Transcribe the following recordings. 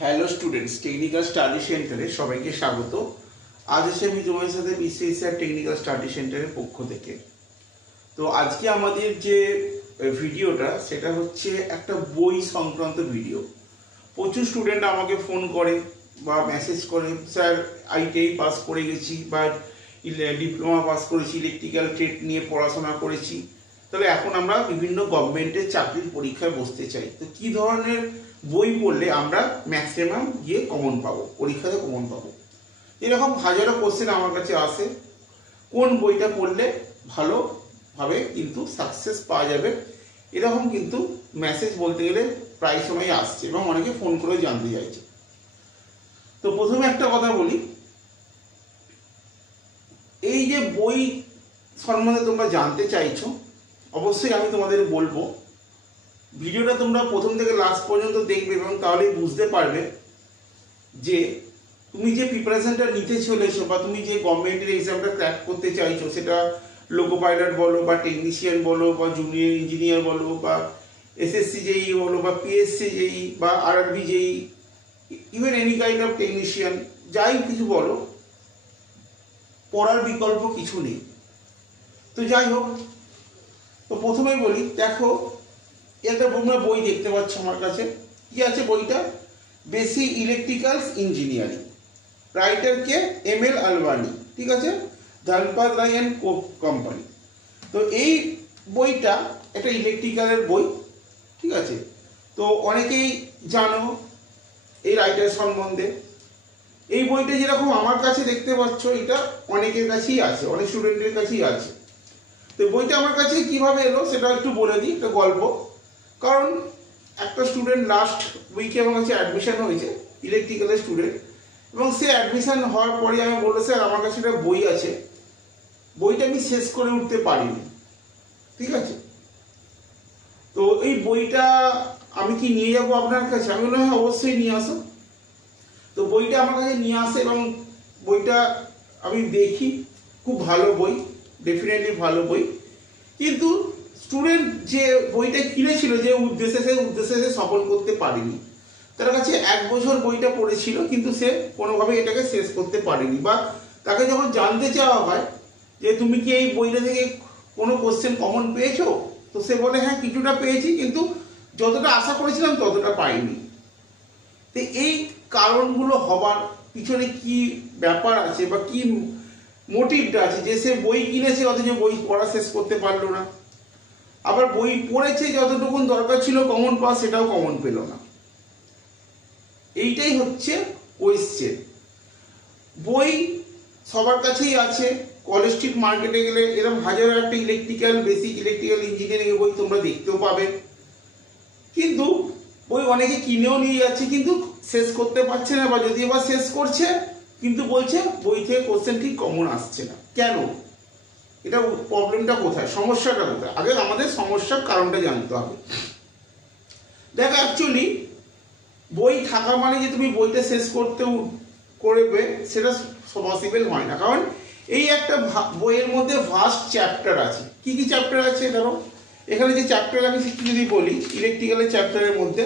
Hello students, technical study সেন্টারে সবাইকে স্বাগত। আজ এসে আমি তোমাদের সাথে বিসিএসআর টেকনিক্যাল স্টাডি সেন্টারের পক্ষ থেকে। তো আজকে আমাদের যে ভিডিওটা সেটা হচ্ছে একটা বই সংক্রান্ত ভিডিও। প্রচুর স্টুডেন্ট আমাকে ফোন করে বা মেসেজ করে, স্যার আইটিআই পাস করে গেছি বা ডিপ্লোমা পাস করেছি, ইলেকট্রিক্যাল ট্রেড নিয়ে পড়াশোনা করেছি, তবে এখন আমরা বিভিন্ন গভর্নমেন্টের চাকরির পরীক্ষায় বসতে চাই। তো কি ধরনের বই পড়লে আমরা ম্যাক্সিমাম গিয়ে কমন পাবো, পরীক্ষাতে কমন পাবো, এরকম হাজারো কোশ্চেন আমার কাছে আসে। কোন বইটা পড়লে ভালোভাবে কিন্তু সাকসেস পাওয়া যাবে, এরকম কিন্তু মেসেজ বলতে গেলে প্রায় সময় আসছে এবং অনেকে ফোন করেও জানতে চাইছে। তো প্রথমে একটা কথা বলি, এই যে বই সম্বন্ধে তোমরা জানতে চাইছো, অবশ্যই আমি তোমাদের বলবো ভিডিওটা তোমরা প্রথম থেকে লাস্ট পর্যন্ত দেখবে এবং তাহলেই বুঝতে পারবে যে তুমি যে প্রিপারেশনটা নিতে চলেছো বা তুমি যে গভর্নমেন্টের এক্সামটা ক্র্যাক করতে চাইছো, সেটা লোকো পাইলট বলো বা টেকনিশিয়ান বলো বা জুনিয়র ইঞ্জিনিয়ার বলো বা এসএসসি জেই বলো বা পিএসসি জেই বা RRB JE, even any kind of technician, যাই কিছু বলো, পড়ার বিকল্প কিছু নেই। তো যাই হোক, তো প্রথমেই বলি, দেখো একটা তোমরা বই দেখতে পাচ্ছ আমার কাছে, কি আছে বইটা? বেসিক ইলেকট্রিক্যালস ইঞ্জিনিয়ারিং, রাইটার কে এমএল আলবানি, ঠিক আছে, ধনপদ রায় অ্যান্ড কোম্পানি। তো এই বইটা একটা ইলেকট্রিক্যালের বই, ঠিক আছে। তো অনেকেই জানো এই রাইটার সম্বন্ধে। এই বইটা যেরকম আমার কাছে দেখতে পাচ্ছ, এটা অনেকের কাছেই আছে, অনেক স্টুডেন্টের কাছেই আছে। তো বইটা আমার কাছে কিভাবে এলো সেটা একটু বলে দিই, একটা গল্প। কারণ একটা স্টুডেন্ট লাস্ট উইকে আমার কাছে অ্যাডমিশন হয়েছে, ইলেকট্রিক্যালের স্টুডেন্ট, এবং সে অ্যাডমিশন হওয়ার পরে আমি বললো, স্যার আমার কাছে একটা বই আছে, বইটা আমি শেষ করে উঠতে পারিনি, ঠিক আছে, তো এই বইটা আমি কি নিয়ে যাবো আপনার কাছে? আমি বললাম হ্যাঁ, অবশ্যই নিয়ে আসো। তো বইটা আমার কাছে নিয়ে আসে এবং বইটা আমি দেখি, খুব ভালো বই, ডেফিনেটলি ভালো বই। কিন্তু স্টুডেন্ট যে বইটা কিনেছিল, যে উদ্দেশ্যে, সে উদ্দেশ্যে সে সফল করতে পারেনি। তার কাছে 1 বছর বইটা পড়েছিল, কিন্তু সে কোনোভাবে এটাকে শেষ করতে পারেনি। বা তাকে যখন জানতে চাওয়া হয় যে তুমি কি এই বইটা থেকে কোনো কোশ্চেন কমন পেয়েছো, তো সে বলে হ্যাঁ কিছুটা পেয়েছি, কিন্তু যতটা আশা করেছিলাম ততটা পাইনি। তো এই কারণগুলো হবার পিছনে কি ব্যাপার আছে বা কি মোটিভটা আছে, যে সে বই কিনেছে অথচ বই পড়া শেষ করতে পারলো না, আবার বই পড়েছে যতটুকু দরকার ছিল কমন পাওয়া, সেটাও কমন পেল না। এইটাই হচ্ছে কোয়েশ্চেন। বই সবার কাছেই আছে, কলেজ স্ট্রিট মার্কেটে গেলে এরকম হাজারো একটা ইলেকট্রিক্যাল, বেসিক ইলেকট্রিক্যাল ইঞ্জিনিয়ারিং বই তোমরা দেখতেও পাবে, কিন্তু বই অনেকে কিনেও নিয়ে যাচ্ছে, কিন্তু শেষ করতে পারছে না, বা যদি আবার শেষ করছে কিন্তু বলছে বই থেকে কোশ্চেন ঠিক কমন আসছে না। কেন? এটা প্রবলেমটা কোথায়, সমস্যাটা কোথায়? আগে আমাদের সমস্যার কারণটা জানতে হবে। দেখো, অ্যাকচুয়ালি বই থাকা মানে যে তুমি বইটা শেষ করবে সেটা পসিবল হয় না। কারণ এই একটা বইয়ের মধ্যে ভাস্ট চ্যাপ্টার আছে। কি কি চ্যাপ্টার আছে? ধরো এখানে যে চ্যাপ্টার আমি যদি বলি, ইলেকট্রিক্যালের চ্যাপ্টারের মধ্যে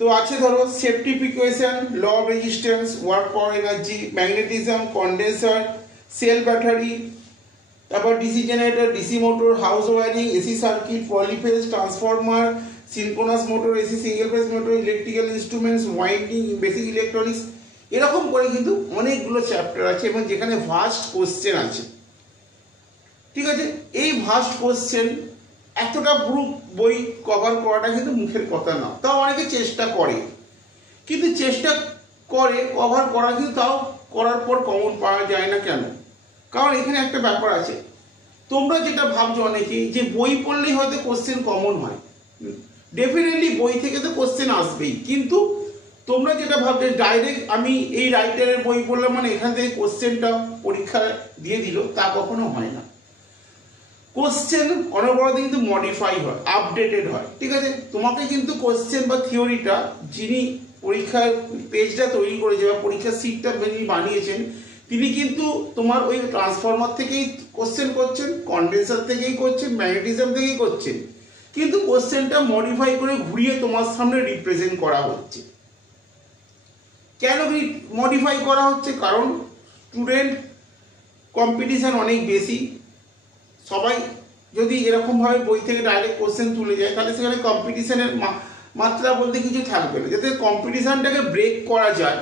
তো আছে, ধরো safety precaution, law of resistance, work power energy, magnetism, condenser, cell battery, তারপর DC generator, DC motor, house wiring, AC circuit, polyphase, transformer, synchronous motor, AC single phase motor, electrical instruments, winding, basic electronics, এরকম করে কিন্তু অনেকগুলো chapter আছে এবং যেখানে vast question আছে, ঠিক আছে। এই ভাস্ট কোশ্চেন এতটা পুরো বই কভার করাটা কিন্তু মুখের কথা না, তাও অনেকে চেষ্টা করে, কিন্তু চেষ্টা করে কভার করা, কিন্তু তাও করার পর কমন পাওয়া যায় না। কেন? কারণ এখানে একটা ব্যাপার আছে, তোমরা যেটা ভাবছো অনেকেই যে বই পড়লেই হয়তো কোশ্চেন কমন হয়, ডেফিনেটলি বই থেকে তো কোশ্চেন আসবেই, কিন্তু তোমরা যেটা ভাবছো ডাইরেক্ট আমি এই রাইটারের বই পড়লাম মানে এখান থেকে কোশ্চেনটা পরীক্ষা দিয়ে দিল, তা কখনো হয় না। কোশ্চেন অনবরত কিন্তু মডিফাই হয়, আপডেটেড হয়, ঠিক আছে। তোমাকে কিন্তু কোশ্চেন বা থিওরিটা যিনি পরীক্ষার পেজটা তৈরি করেছে বা পরীক্ষার সিটটা যিনি বানিয়েছেন, তিনি কিন্তু তোমার ওই ট্রান্সফরমার থেকেই কোশ্চেন করছেন, কন্ডেন্সার থেকেই করছেন, ম্যাগনেটিজম থেকেই করছেন, কিন্তু কোশ্চেনটা মডিফাই করে ঘুরিয়ে তোমার সামনে রিপ্রেজেন্ট করা হচ্ছে। কেন মডিফাই করা হচ্ছে? কারণ স্টুডেন্ট কম্পিটিশান অনেক বেশি। সবাই যদি এরকমভাবে বই থেকে ডাইরেক্ট কোশ্চেন তুলে যায় তাহলে সেখানে কম্পিটিশানের মাত্রা বলতে কিছু থাকবে না। যাতে কম্পিটিশানটাকে ব্রেক করা যায়,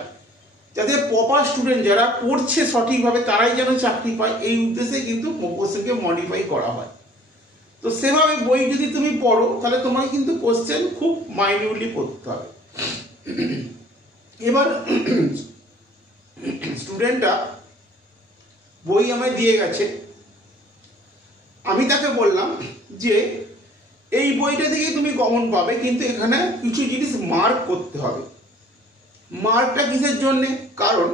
যাতে প্রপার স্টুডেন্ট যারা পড়ছে সঠিকভাবে তারাই যেন চাকরি পায়, এই উদ্দেশ্যে কিন্তু কোশ্চেনকে মডিফাই করা হয়। তো সেভাবে বই যদি তুমি পড়ো তাহলে তোমাকে কিন্তু কোশ্চেন খুব মাইনিউটলি পড়তে হবে। এবার স্টুডেন্টটা বই আমায় দিয়ে গেছে, আমি তাকে বললাম যে এই বইটা থেকেই তুমি কমন পাবে, কিন্তু এখানে কিছু জিনিস মার্ক করতে হবে। মার্কটা কিসের জন্যে? কারণ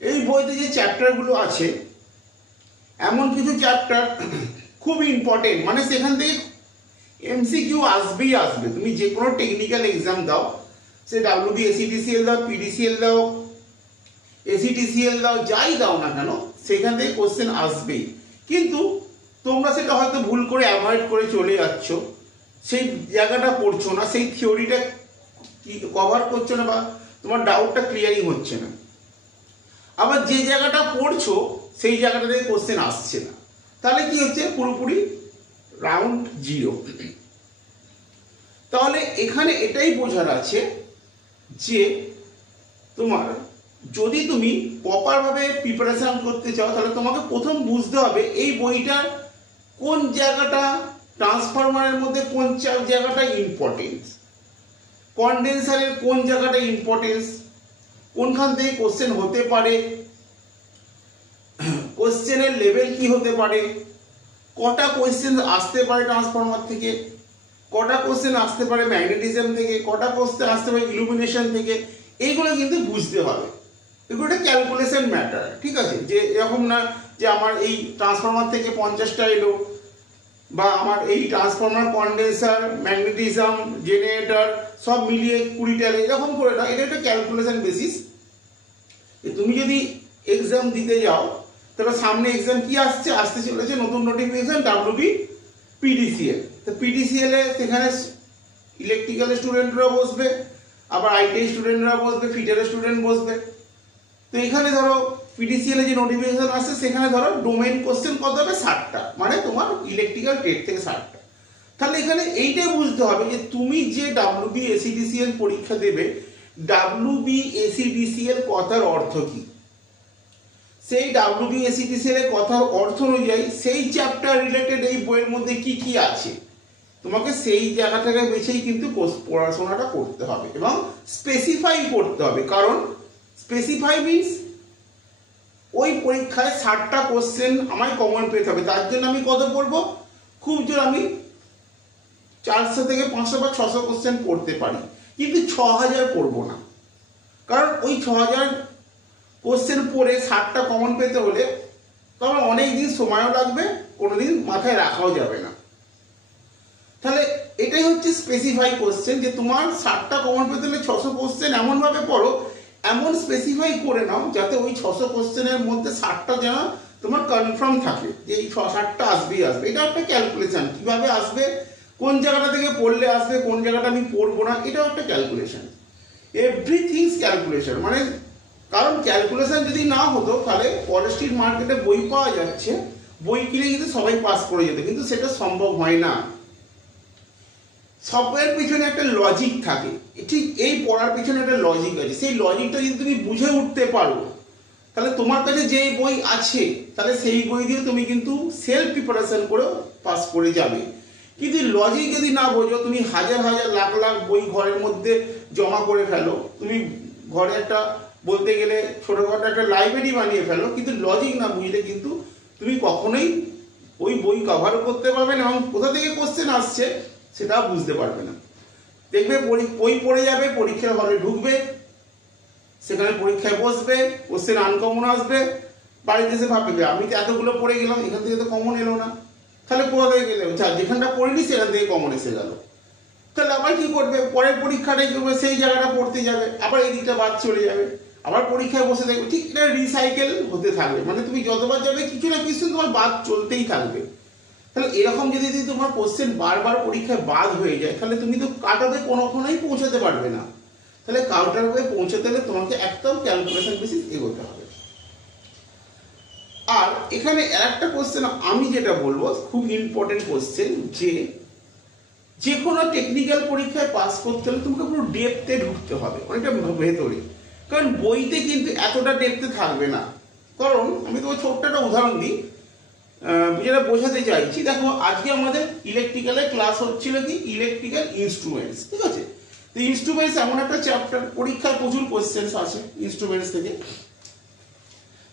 এই বইতে যে চ্যাপ্টারগুলো আছে এমন কিছু চ্যাপ্টার খুব ইম্পর্টেন্ট, মানে সেখান থেকে এমসিকিউ আসবেই আসবে। তুমি যে কোনো টেকনিক্যাল এক্সাম দাও, সে ডাব্লিউবি এসিডিসিএল দাও, পিডিসিএল দাও, এসিটিসিএল দাও, যাই দাও না কেন সেখান থেকে কোশ্চেন আসবেই। কিন্তু তোমরা সেটা হয়তো ভুল করে অ্যাভয়েড করে চলে যাচ্ছ, সেই জায়গাটা পড়ছো না, সেই থিওরিটা কভার করছো না, বা তোমার ডাউটটা ক্লিয়ারিং হচ্ছে না। আবার যে জায়গাটা পড়ছো সেই জায়গাটা থেকে কোশ্চেন আসছে না, তাহলে কি হচ্ছে? পুরোপুরি রাউন্ড জিরো। তাহলে এখানে এটাই বোঝার আছে যে তোমার যদি তুমি প্রপারভাবে প্রিপারেশন করতে চাও তাহলে তোমাকে প্রথম বুঝতে হবে এই বইটার কোন জায়গাটা, ট্রান্সফরমারের মধ্যে কোন জায়গাটা ইম্পর্টেন্স, কন্ডেন্সারের কোন জায়গাটা ইম্পর্টেন্স, কোনখান থেকে কোশ্চেন হতে পারে, কোশ্চেনের লেভেল কি হতে পারে, কটা কোশ্চেন আসতে পারে ট্রান্সফরমার থেকে, কটা কোশ্চেন আসতে পারে ম্যাগনেটিজম থেকে, কটা কোশ্চেন আসতে পারে ইলুমিনেশন থেকে, এইগুলো কিন্তু বুঝতে হবে। এগুলো একটা ক্যালকুলেশন ম্যাটার, ঠিক আছে? যে এরকম না যে আমার এই ট্রান্সফরমার থেকে 50টা এলো, বা আমার এই ট্রান্সফরমার, কন্ডেন্সার, ম্যাগনেটিজম, জেনারেটর সব মিলিয়ে 20টা এলো, এরকম করে না। এটা একটা ক্যালকুলেশন বেসিস। তুমি যদি এক্সাম দিতে যাও তাহলে সামনে এক্সাম কি আসতে চলেছে নতুন নোটিফিকেশন ডাব্লিউবি পিডিসিএল। তো পিডিসিএল এ সেখানে ইলেকট্রিক্যাল স্টুডেন্টরা বসবে, আবার আইটিআই স্টুডেন্টরা বসবে, ফিটারের স্টুডেন্ট বসবে। তো এখানে ধরো পিডিসিএল এ যে নোটিফিকেশন আসছে সেখানে ধরো ডোমেইন কোশ্চেন কত হবে? 60টা, মানে তোমার ইলেকট্রিক্যাল ট্রেড থেকে 60টা। তাহলে এখানে এইটাই বুঝতে হবে যে তুমি যে ডাব্লিউবি এসিডিসিএল পরীক্ষা দেবে, ডাব্লিউবি এসিডিসিএল কথার অর্থ কি, সেই ডাব্লিউবি এসিডিসিএল এর কথার অর্থ অনুযায়ী সেই চ্যাপ্টার রিলেটেড এই বইয়ের মধ্যে কি কি আছে, তোমাকে সেই জায়গাটাকে বেছেই কিন্তু পড়াশোনাটা করতে হবে এবং স্পেসিফাই করতে হবে। কারণ স্পেসিফাই মিনস ওই পরীক্ষায় 60টা কোশ্চেন আমায় কমন পেতে হবে, তার জন্য আমি কত পড়বো? খুব জোর আমি 400 থেকে 500 বা 600 কোশ্চেন পড়তে পারি, কিন্তু 6000 পড়বো না। কারণ ওই 6000 কোশ্চেন পড়ে 60টা কমন পেতে হলে তবে অনেক দিন সময়ও লাগবে, কোনোদিন মাথায় রাখাও যাবে না। তাহলে এটাই হচ্ছে স্পেসিফাই কোশ্চেন, যে তোমার 60টা কমন পেতে হলে 600 কোশ্চেন এমনভাবে পড়ো, এমন স্পেসিফাই করে নাও যাতে ওই 600 কোশ্চেনের মধ্যে 60টা যেন তোমার কনফার্ম থাকে যে এই 60টা আসবেই আসবে। এটা একটা ক্যালকুলেশন, কিভাবে আসবে, কোন জায়গাটা থেকে পড়লে আসবে, কোন জায়গাটা আমি পড়বো না, এটাও একটা ক্যালকুলেশন। এভরিথিংস ক্যালকুলেশন, মানে কারণ ক্যালকুলেশন যদি না হতো তাহলে পলিস্ট্রিট মার্কেটে বই পাওয়া যাচ্ছে, বই কিনে কিন্তু সবাই পাস করে যেত, কিন্তু সেটা সম্ভব হয় না। সবের পিছনে একটা লজিক থাকে, ঠিক এই পড়ার পিছনে একটা লজিক আছে। সেই লজিকটা যদি তুমি বুঝে উঠতে পারো তাহলে তোমার কাছে যে বই আছে তাহলে সেই বই দিয়ে তুমি কিন্তু সেলফ প্রিপারেশন করে পাস করে যাবে। কিন্তু লজিক যদি না বোঝো, তুমি হাজার হাজার লাখ লাখ বই ঘরের মধ্যে জমা করে ফেলো, তুমি ঘরে একটা বলতে গেলে ছোটখাটো একটা লাইব্রেরি বানিয়ে ফেলো, কিন্তু লজিক না বুঝলে কিন্তু তুমি কখনোই ওই বই কভার করতে পারবে না এবং কোথা থেকে কোশ্চেন আসছে সেটাও বুঝতে পারবে না। দেখবে বই পড়ে যাবে, পরীক্ষার হলে ঢুকবে, সেখানে পরীক্ষায় বসবে, কোশ্চেন আনকমন আসবে, বাড়িতে এসে ভাববে আমি তো এতগুলো পড়ে গেলাম, এখান থেকে তো কমন এলো না, তাহলে কোথা থেকে গেলে যেখানটা পড়িনি সেখান থেকে কমন এসে গেল। তাহলে আবার কি করবে? পরের পরীক্ষাটাই করবে, সেই জায়গাটা পড়তে যাবে, আবার এই দিকটা বাদ চলে যাবে, আবার পরীক্ষায় বসে দেখবে, ঠিক এটা রিসাইকেল হতে থাকবে। মানে তুমি যতবার যাবে কিছু না কিছু তোমার বাদ চলতেই থাকবে। তাহলে এরকম যদি তোমার কোশ্চেন বারবার পরীক্ষায় বাদ হয়ে যায় তাহলে তুমি তো কাটাতে কোনোখানেই পৌঁছাতে পারবে না। তাহলে কাউন্টারে পৌঁছাতে হলে তোমাকে একদম ক্যালকুলেশন বেসিস এগোতে হবে। আর এখানে আরেকটা কোশ্চেন আমি যেটা বলবো, খুব ইম্পর্টেন্ট কোশ্চেন, যে কোনো টেকনিক্যাল পরীক্ষায় পাস করতে হলে তোমাকে পুরো ডেপথে ঢুকতে হবে, অনেকটা ভেতরে। কারণ বইতে কিন্তু এতটা ডেপথে থাকবে না। কারণ আমি তোমার ছোট্ট একটা উদাহরণ দিই, যেটা বোঝাতে চাইছি। দেখো, আজকে আমাদের ইলেকট্রিক্যালের ক্লাস হচ্ছিল কি, ইলেকট্রিক্যাল ইনস্ট্রুমেন্টস, ঠিক আছে? তো ইনস্ট্রুমেন্টস এমন একটা চ্যাপ্টার, পরীক্ষায় প্রচুর কোশ্চেন আছে ইনস্ট্রুমেন্টস থেকে।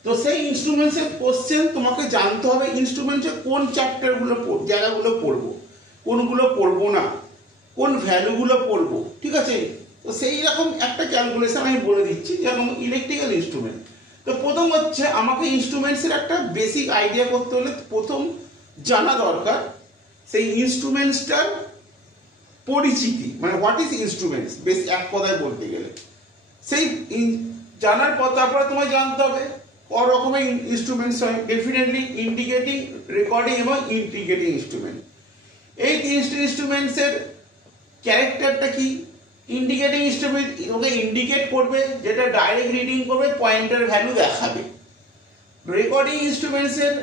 তো সেই ইনস্ট্রুমেন্টসের কোশ্চেন তোমাকে জানতে হবে ইনস্ট্রুমেন্টসের কোন চ্যাপ্টারগুলো জায়গাগুলো পড়বো, কোনগুলো পড়বো না, কোন ভ্যালুগুলো পড়বো, ঠিক আছে? তো সেই রকম একটা ক্যালকুলেশন আমি বলে দিচ্ছি, যেরকম ইলেকট্রিক্যাল ইনস্ট্রুমেন্ট। তো প্রথম হচ্ছে, আমাকে ইনস্ট্রুমেন্টসের একটা বেসিক আইডিয়া করতে হলে প্রথম জানা দরকার সেই ইনস্ট্রুমেন্টসটার পরিচিতি, মানে হোয়াট ইজ ইনস্ট্রুমেন্টস, বেশ এক কথায় বলতে গেলে। সেই জানার পর তারপরে তোমায় জানতে হবে ক রকমের ইনস্ট্রুমেন্টস হয়। ডেফিনেটলি ইন্ডিকেটিং, রেকর্ডিং এবং ইন্টিগ্রেটিং ইনস্ট্রুমেন্ট। এই তিনটি ইনস্ট্রুমেন্টসের ক্যারেক্টারটা কি? ইন্ডিকেটিং ইনস্ট্রুমেন্ট ওকে ইন্ডিকেট করবে, যেটা ডাইরেক্ট রিডিং করবে, পয়েন্টার ভ্যালু দেখাবে। রেকর্ডিং ইনস্ট্রুমেন্টসের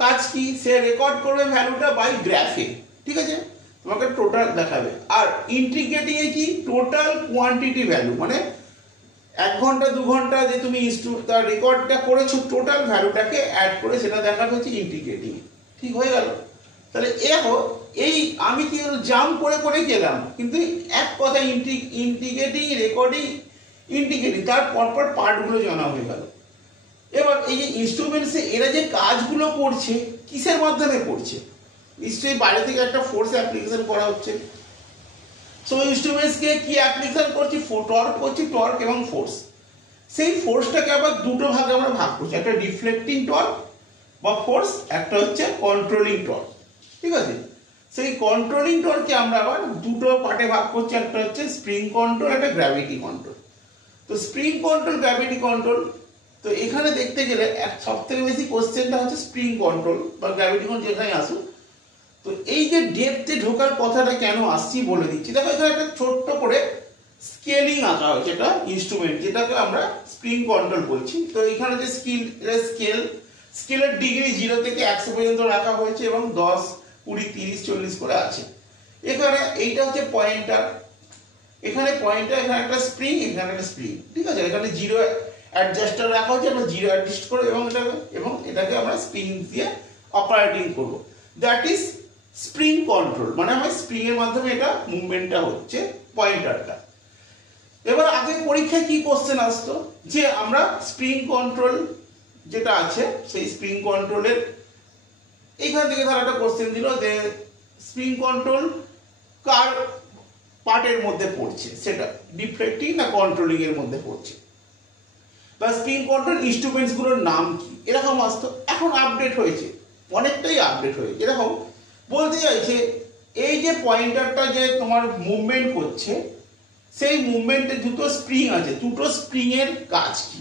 কাজ কি? সে রেকর্ড করবে ভ্যালুটা বাই গ্রাফে, ঠিক আছে? তোমাকে টোটাল দেখাবে। আর ইন্টিগ্রেটিং এ কি? টোটাল কোয়ান্টিটি ভ্যালু, মানে 1 ঘন্টা 2 ঘন্টা যে তুমি তার রেকর্ডটা করেছো, টোটাল ভ্যালুটাকে অ্যাড করে সেটা দেখাবে হচ্ছে ইন্টিগ্রেটিং। ঠিক হয়ে গেল? তাহলে দেখো, এই আমি কি জাম্প করে করে গেলাম, কিন্তু এক কথা ইন্টিগ্রেটিং, রেকর্ডিং, ইন্টিগ্রেটিং, তার পরপর পার্টগুলো জানা হয়ে গেল। এবার এই যে ইনস্ট্রুমেন্টসে এরা যে কাজগুলো করছে, কিসের মাধ্যমে করছে? নিশ্চয়ই বাইরে থেকে একটা ফোর্স অ্যাপ্লিকেশন করা হচ্ছে। সো ইনস্ট্রুমেন্টসকে কি অ্যাপ্লিকেশন করছি? টর্ক করছি, টর্ক এবং ফোর্স। সেই ফোর্সটাকে আবার দুটো ভাগে আমরা ভাগ করছি, একটা ডিফ্লেক্টিং টর্ক বা ফোর্স, একটা হচ্ছে কন্ট্রোলিং টর্ক, ঠিক আছে? সেই কন্ট্রোলিং টর্ককে আমরা আবার দুটো পার্টে ভাগ করছি, একটা হচ্ছে স্প্রিং কন্ট্রোল, একটা গ্র্যাভিটি কন্ট্রোল। তো স্প্রিং কন্ট্রোল, গ্র্যাভিটি কন্ট্রোল, তো এখানে দেখতে গেলে সব থেকে বেশি কোশ্চেনটা হচ্ছে স্প্রিং কন্ট্রোল বা গ্র্যাভিটি কন্ট্রোল, যেখানে আসুক। তো এই যে ডেপথে ঢোকার কথাটা কেন আসছি বলে দিচ্ছি। দেখো, এখানে একটা ছোট্ট করে স্কেলিং আঁকা হয়েছে, এটা ইনস্ট্রুমেন্ট, যেটাকে আমরা স্প্রিং কন্ট্রোল বলছি। তো এখানে যে স্কেলের ডিগ্রি 0 থেকে 100 পর্যন্ত রাখা হয়েছে এবং 10, 20, 30, 40 করে আছে। এখানে এইটা হচ্ছে পয়েন্টার, এখানে পয়েন্টার, এখানে একটা স্প্রিং, এখানে একটা স্প্রিং, ঠিক আছে? এখানে 0 অ্যাডজাস্টার রাখা হয়েছে, আমরা 0 অ্যাডজাস্ট করবো এবং এটাকে আমরা স্প্রিং দিয়ে অপারেটিং করবো। দ্যাট ইজ স্প্রিং কন্ট্রোল, মানে আমার স্প্রিং এর মাধ্যমে এটা মুভমেন্টটা হচ্ছে, পয়েন্টারটা। এবার আগে পরীক্ষায় কি কোশ্চেন আসতো, যে আমরা স্প্রিং কন্ট্রোল যেটা আছে, সেই স্প্রিং কন্ট্রোলের এইখান থেকে ধর একটা কোশ্চেন দিল যে স্প্রিং কন্ট্রোল কার পার্টের মধ্যে পড়ছে, সেটা ডিফ্লেক্টিং না কন্ট্রোলিং এর মধ্যে পড়ছে, বা স্প্রিং কন্ট্রোল ইনস্ট্রুমেন্টস গুলোর নাম কি, এরকম আসতো। এখন আপডেট হয়েছে, অনেকটাই আপডেট হয়েছে। এরকম বলতে চাইছে, এই যে পয়েন্টারটা যে তোমার মুভমেন্ট করছে, সেই মুভমেন্টে দুটো স্প্রিং আছে, দুটো স্প্রিং এর কাজ কি,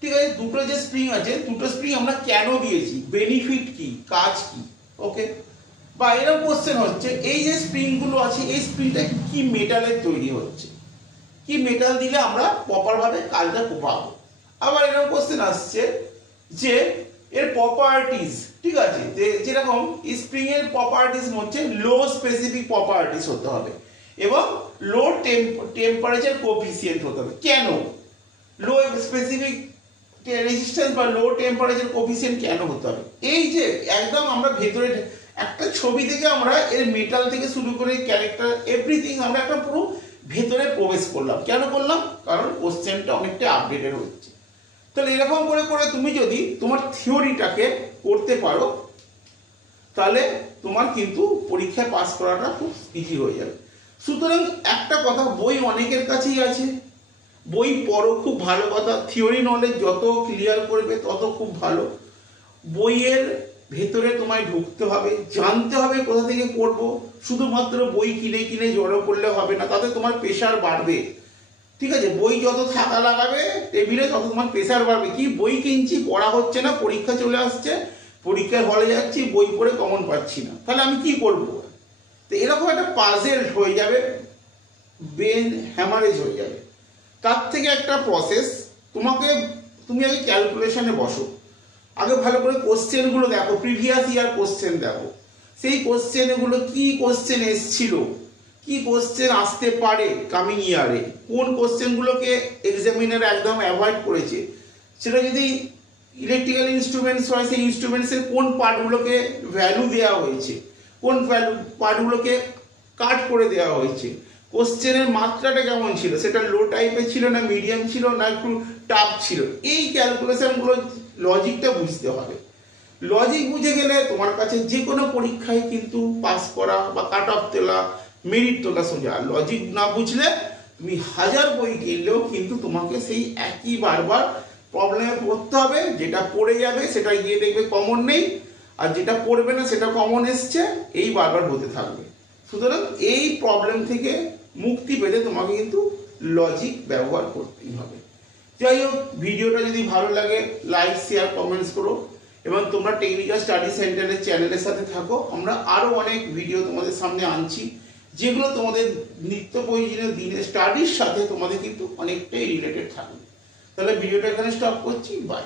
ঠিক আছে? দুটো যে স্প্রিং আছে, দুটো স্প্রিং আমরা কেন দিয়েছি, বেনিফিট কি, কাজ কি, ওকে? বা এরকম কোশ্চেন হচ্ছে, এই যে স্প্রিং গুলো আছে, এই স্প্রিংটা কি মেটালের তৈরি হচ্ছে, কি মেটাল দিলে আমরা প্রপার ভাবে কাজটা পাবো। আবার এরকম কোশ্চেন আসছে যে এর প্রপার্টিজ, ঠিক আছে? যেরকম স্প্রিং এর প্রপার্টিজ হচ্ছে লো স্পেসিফিক প্রপার্টিজ হতে হবে এবং লো টেম্পারেচার কোএফিসিয়েন্ট হতে হবে। কেন লো স্পেসিফিক রেজিস্ট্যান্স বা লো টেম্পারেচার কোএফিসিয়েন্ট কেন হতে হবে? এই যে একদম আমরা ভেতরে একটা ছবি থেকে আমরা এর মেটাল থেকে শুরু করে ক্যারেক্টার এভরিথিং আমরা একটা পুরো ভেতরে প্রবেশ করলাম। কেন করলাম? কারণ কোশ্চেনটা অনেকটা আপডেটেড হচ্ছে। তাহলে এরকম করে করে তুমি যদি তোমার থিওরিটাকে করতে পারো, তাহলে তোমার কিন্তু পরীক্ষায় পাস করাটা খুব ইজি হয়ে যাবে। সুতরাং একটা কথা, বই অনেকের কাছেই আছে, বই পড়ো, খুব ভালো কথা। থিওরি নলেজ যত ক্লিয়ার করবে তত খুব ভালো। বইয়ের ভেতরে তোমায় ঢুকতে হবে, জানতে হবে কোথা থেকে পড়বো। শুধুমাত্র বই কিনে কিনে জড়ো করলে হবে না, তাতে তোমার প্রেশার বাড়বে, ঠিক আছে? বই যত থাকা লাগাবে টেবিলে, তত তোমার প্রেশার বাড়বে। কি বই কিনছি, পড়া হচ্ছে না, পরীক্ষা চলে আসছে, পরীক্ষার হলে যাচ্ছি, বই পড়ে কমন পাচ্ছি না, তাহলে আমি কি করবো? তো এরকম একটা পাজেল হয়ে যাবে ব্রেন হ্যামারেজ হয়ে যাবে। তার থেকে একটা প্রসেস, তুমি আগে ক্যালকুলেশনে বসো, আগে ভালো করে কোশ্চেনগুলো দেখো, প্রিভিয়াস ইয়ার কোশ্চেন দেখো, সেই কোশ্চেনগুলো কি কোশ্চেন এসছিল, কি কোশ্চেন আসতে পারে কামিং ইয়ারে, কোন কোশ্চেনগুলোকে এক্সামিনার একদম অ্যাভয়েড করেছে। সেটা যদি ইলেকট্রিক্যাল ইনস্ট্রুমেন্টস হয়, সেই ইনস্ট্রুমেন্টসের কোন পার্টগুলোকে ভ্যালু দেওয়া হয়েছে, কোন পার্টগুলোকে কাট করে দেওয়া হয়েছে, কোশ্চেনের মাত্রাটা কেমন ছিল, সেটা লো টাইপের ছিল না মিডিয়াম ছিল না একটু টাফ ছিল, এই ক্যালকুলেশনগুলো লজিকটা বুঝতে হবে। লজিক বুঝে গেলে তোমার কাছে যে কোনো পরীক্ষায় কিন্তু পাস করা বা কাট অফ তোলা, মেরিট তোলা সোজা। লজিক না বুঝলে তুমি 1000 বই কিনলেও কিন্তু তোমাকে সেই একই বারবার প্রবলেমে পড়তে হবে। যেটা পড়ে যাবে সেটা গিয়ে দেখবে কমন নেই, আর যেটা পড়বে না সেটা কমন এসছে, এই বারবার হতে থাকবে। সুতরাং এই প্রবলেম থেকে মুক্তি পেতে তোমাকে কিন্তু লজিক ব্যবহার করতেই হবে। যাই হোক, ভিডিওটা যদি ভালো লাগে লাইক শেয়ার কমেন্টস করো, এবং তোমরা টেকনিক্যাল স্টাডি সেন্টারের চ্যানেলের সাথে থাকো। আমরা আরও অনেক ভিডিও তোমাদের সামনে আনছি, যেগুলো তোমাদের নিত্য প্রয়োজনীয় দিনের স্টাডির সাথে তোমাদের কিন্তু অনেকটাই রিলেটেড থাকবে। তাহলে ভিডিওটা এখানে স্টপ করছি, বাই।